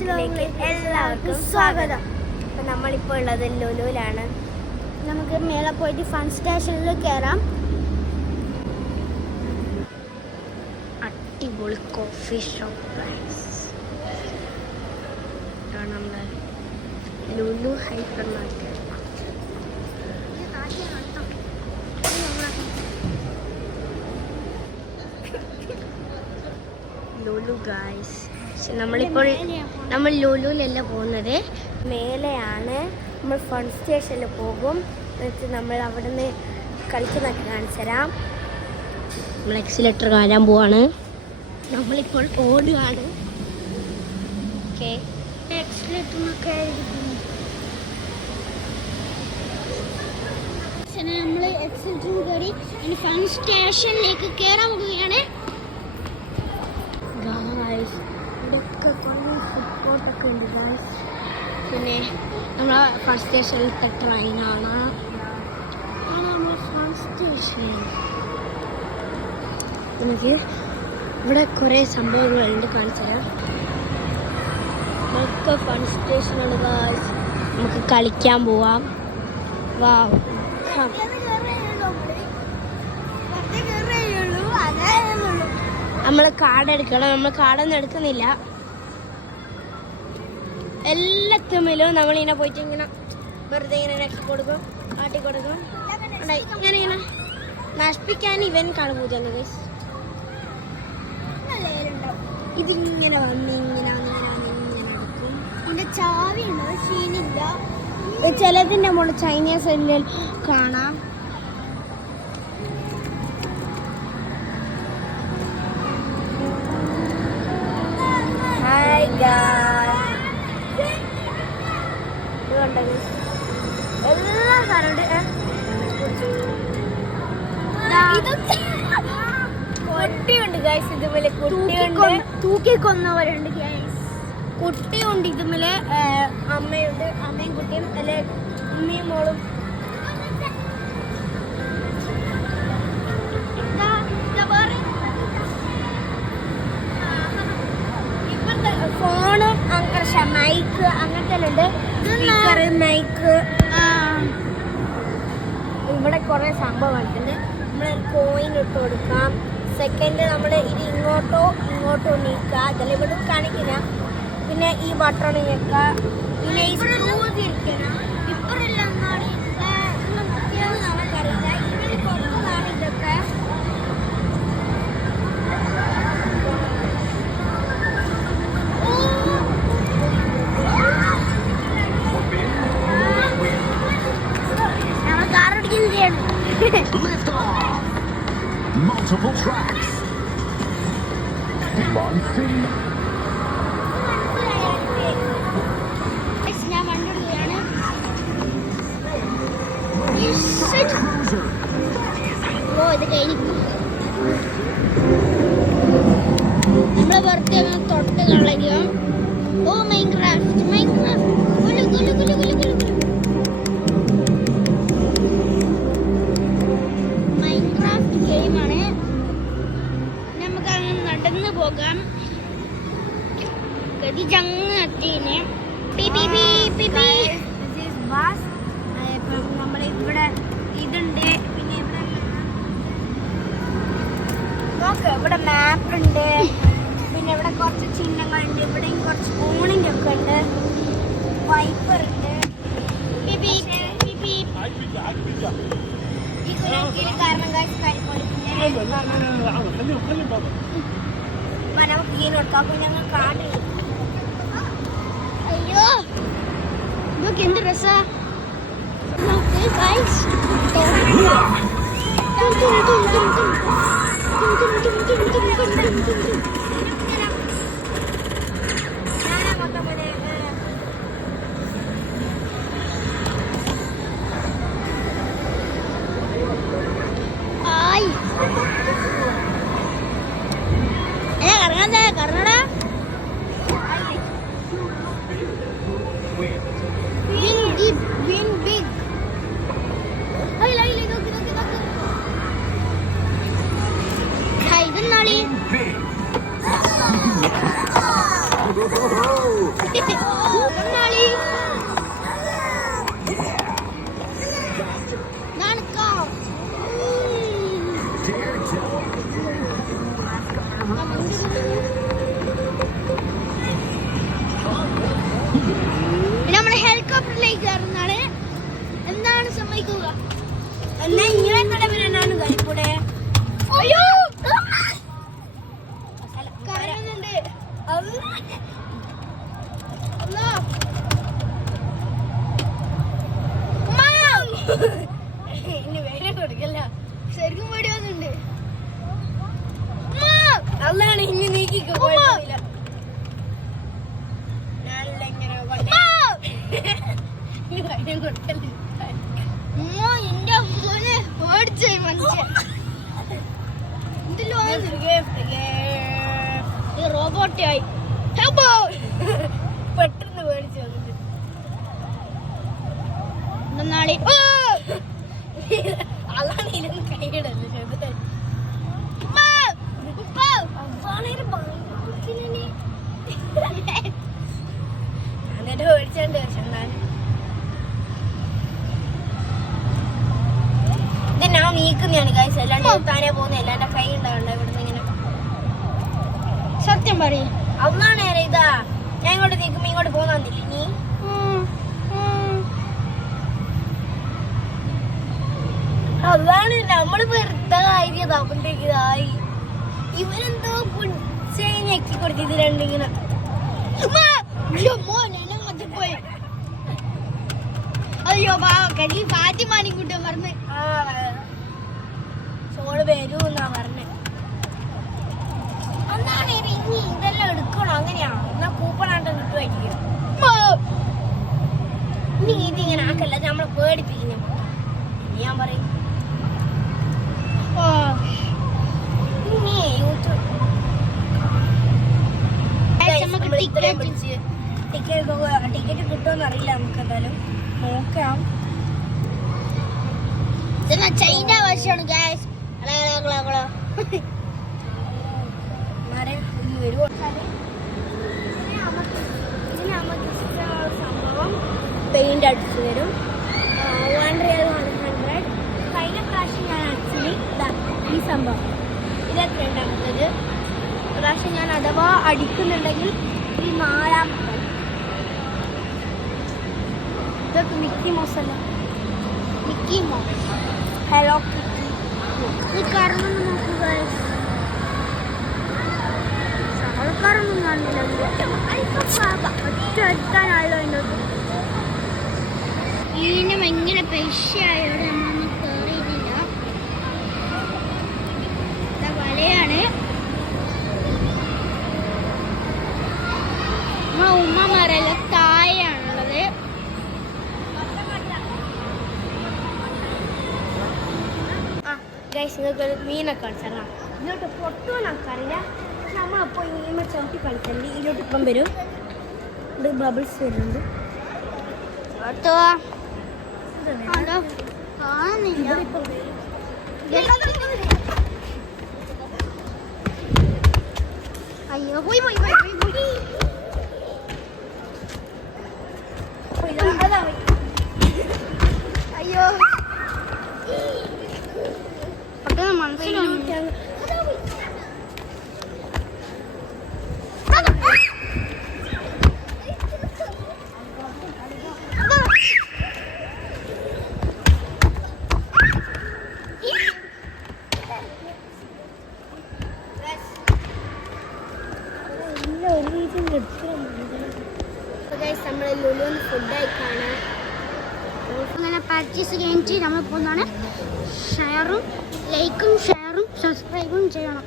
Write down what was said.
വ്ലോഗിലേക്ക് എല്ലാവർക്കും സ്വാഗതം. അപ്പം നമ്മളിപ്പോൾ ഉള്ളത് ലുലുവിലാണ്. നമുക്ക് മേലെ പോയിട്ട് ഫൺ സ്റ്റേഷനിൽ കയറാം. അടിപൊളി കോഫി ഷോപ്പ് നമ്മുടെ Lulu hyper market. Lulu guys, നമ്മൾ ലുലുവിലല്ല പോകുന്നത്, മേലെയാണ്. നമ്മൾ ഫൺ സ്റ്റേഷനിൽ പോകും. എന്നിട്ട് നമ്മൾ അവിടെ നിന്ന് കളിക്കുന്നൊക്കെ കാണിച്ചു തരാം. നമ്മൾ എക്സിലേറ്റർ കാണാൻ പോവാണ്. നമ്മളിപ്പോൾ ഓടുകയാണ്. ഓക്കെ, എക്സിലേറ്ററിനൊക്കെ നമ്മൾ എക്സിലേറ്ററിൽ കയറി ഇനി ഫൺ സ്റ്റേഷനിലേക്ക് കയറാൻ പോകുകയാണ്. ഇവിടെയൊക്കെ കുറേ ഫുഡ് കോർട്ടൊക്കെ ഉണ്ട് ഗായ്സ്. പിന്നെ നമ്മളെ ഫൺ സ്റ്റേഷനിലത്തെ ട്രെയിനാണ് നമ്മൾ ഫൺ സ്റ്റേഷൻ. നമുക്ക് ഇവിടെ കുറേ സംഭവങ്ങളുണ്ട്, കാണിച്ചു തരാം. നമുക്ക് ഫൺ സ്റ്റേഷനാണ് ഗായ്സ്. നമുക്ക് കളിക്കാൻ പോവാം. വാ, നമ്മൾ കാർഡ് എടുക്കണം. നമ്മൾ കാർഡൊന്നും എടുക്കുന്നില്ല. എല്ലാത്തുമ്മിലും നമ്മളിങ്ങനെ പോയിട്ട് ഇങ്ങനെ വെറുതെ ഇങ്ങനെ രക്ഷ കൊടുക്കും, കാട്ടി കൊടുക്കും. ഇങ്ങനെ ഇങ്ങനെ നശിപ്പിക്കാൻ ഇവൻ കാണുമ്പോഴല്ലേ ഗൈസ്. ഇതിങ്ങനെ വന്ന് ഇങ്ങനെ എടുക്കും. ഇതിൻ്റെ ചാവി ഉണ്ട്, ക്ഷീണില്ല. ചിലതിൻ്റെ മുകളിൽ ചൈനീസ് എല്ലാം കാണാം. എല്ലാ സാധനമുണ്ട്. കുട്ടിയുണ്ട് ഗൈസ്, ഇതുപോലെ കുട്ടിയുണ്ട്. തൂക്കി കൊന്നവരുണ്ട് ഗൈസ്. കുട്ടിയുണ്ട് ഇതുപോലെ, അമ്മയുണ്ട്. അമ്മയും കുട്ടിയും, അല്ലെ ഉമ്മയും മോളും. ഫോണും അങ്ങനെ മൈക്ക് അങ്ങനത്തെ ഉണ്ട്. മൈക്ക്, ഇവിടെ കുറെ സംഭവം ഉണ്ട്. നമ്മൾ കോയിൻ ഇട്ട് കൊടുക്കാം. സെക്കൻഡ് നമ്മൾ ഇത് ഇങ്ങോട്ടോ നീക്കുക, അതെല്ലാം ഇവിടെ കാണിക്കില്ല. പിന്നെ ഈ ബട്ടൺ ഞെക്കുക. പിന്നെ ഈ സ്ക്രൂ തിരിക്കണം. ഇപ്പറെല്ലാം നമുക്കറിയില്ല. ഇതിൽ പുറത്തതാണ് ഇതൊക്കെ. Lift off! Multiple tracks! Launching! ഞാൻ കണ്ടുപിടിക്കുകയാണ്. ഓ, ഇത് കഴിഞ്ഞു. നമ്മളെ വെറുതെ ഒന്ന് തൊട്ട് കളയുക. ഓ, മൈൻക്രാഫ്റ്റ് ഗെയിമാണ്. നമുക്ക് അങ്ങനെ നടന്നു പോകാം. ഗതി ചങ്ങത്തിന് നമ്മളിവിടെ ഇതുണ്ട്. പിന്നെ ഇവിടെ മാപ്പ് ഉണ്ട്. പിന്നെ ഇവിടെ കുറച്ച് ചിഹ്നങ്ങളുണ്ട്. ഇവിടെയും കുറച്ച് ഫോണിൻ്റെ ഒക്കെ ഉണ്ട്. വൈപ്പർ ഉണ്ട്. കാരണം നമുക്ക് ഈന് കൊടുക്കാം. അപ്പൊ ഞങ്ങൾ കാർഡ്. അയ്യോ, ഇതൊക്കെ എന്ത് രസാ. കർണടാ നമ്മള് ഹെലികോപ്റ്ററിലേക്ക് കയറുന്നാണ്. എന്താണ് സമ്മതിക്കുക? എന്നാ ഇങ്ങനെ തലവിലാണ് കളിക്കൂടെ. അയ്യോ കരയുന്നുണ്ട്. ഇനി വേറെ കൊടുക്കല്ല. ശരിക്കും പേടി വന്നിട്ടുണ്ട്. അതാണ് ഇനി നീക്കിക്കോ. നല്ല ഇങ്ങനെ കൊടുക്കല്ലേ. എന്റെ മോനെ ഓടിച്ചു മനുഷ്യൻ. റോബോട്ടായി പെട്ടെന്ന് മേടിച്ചു വന്നിട്ട് നാളെ അതാണ് ഇരുന്ന് കൈയിടല്ലേ ചെറുതായി. എന്നിട്ട് മേടിച്ചോണ്ട് ചെന്നാല് ഇത് ഞാൻ നീക്കുന്നതാണ് കാഴ്ച. അല്ലാണ്ട് താനെ പോകുന്നില്ല. എന്റെ കൈ ഉണ്ടാവണ്ട ഇവിടുന്ന് ഇങ്ങനെ. സത്യം പറയും. അന്നാണ് നേരെ ഇതാ ഞാൻ ഇങ്ങോട്ട് നീക്കുമ്പോ ഇങ്ങോട്ട് പോന്നില്ല. നീ അതാണ് നമ്മള് വെറുതെ കാര്യത് അവന്റേക്ക് ഇതായി. ഇവരെന്തോ പിടിച്ച് ഞെക്കി കൊടുത്തത് രണ്ടിങ്ങനെ. പോയി. അയ്യോ കരി ഫാത്തിമാനി കൂട്ടി പറഞ്ഞ് ചോട് വരൂന്നാ പറഞ്ഞേ. അന്നാണ് ഇനി ഇതെല്ലാം എടുക്കണോ? അങ്ങനെയാ എന്നാ കൂപ്പണാണ്ട് കിട്ടുമായിരിക്കും. ഇനി ഇതിങ്ങനെ ആക്കല്ല. നമ്മളെ പേടിപ്പിക്കുന്നു. ഞാൻ പറയും ഇനി യൂട്യൂബ് ടിക്കറ്റ് കിട്ടുമെന്ന് അറിയില്ല. നമുക്ക് എന്തായാലും നോക്കാം. ചൈന ഭാഷയാണ് ഗ്യാസ്. സംഭവം പെയിന്റ് അടിച്ചു വരും. 100 100. കഴിഞ്ഞ പ്രാവശ്യം ഞാൻ ആക്ച്വലി ഈ സംഭവം ഇതൊക്കെ രണ്ടാമത്തത് പ്രാവശ്യം ഞാൻ അഥവാ അടിക്കുന്നുണ്ടെങ്കിൽ ഈ 4ാമത്തെ. ഇതൊക്കെ മിക്കി മൗസ് അല്ല. Mickey mouse. Hello kitty. ഈ കാരണം നോക്കുക. ആൾക്കാരൊന്നും കാണില്ല. ഒറ്റ എടുക്കാനാണല്ലോ എന്നത്. ഇതിന് ഭയങ്കര പൈസയായോടെ നമ്മളൊന്നും കയറിയിട്ടില്ല. വലയാണ്. ഉമ്മമാരെല്ലാം താഴെയാണുള്ളത്. നിങ്ങൾക്ക് മീനൊക്കെ കളിച്ചാൽ ഇതിലോട്ട് പൊട്ടുമോ നമുക്കറിയില്ല. പക്ഷെ നമ്മളപ്പോൾ ഇങ്ങനെ ചവിട്ടി കളിച്ചല്ലേ ഇതിലോട്ട് ഇപ്പം വരും. ഇത് ബബിൾസ് വരുന്നുണ്ട്. അയ്യോ പോയി പോയി പോയി പോയി. അയ്യോ മനസ്സിലായി. നമ്മളെ ലുലുവിന് ഫുഡായി കാണാം. അങ്ങനെ പ്രാക്ടീസ് കഴിഞ്ഞിട്ട് നമ്മൾ പോകുന്നതാണ്. ഷെയറും ലൈക്കും ഷെയറും സബ്സ്ക്രൈബും ചെയ്യണം.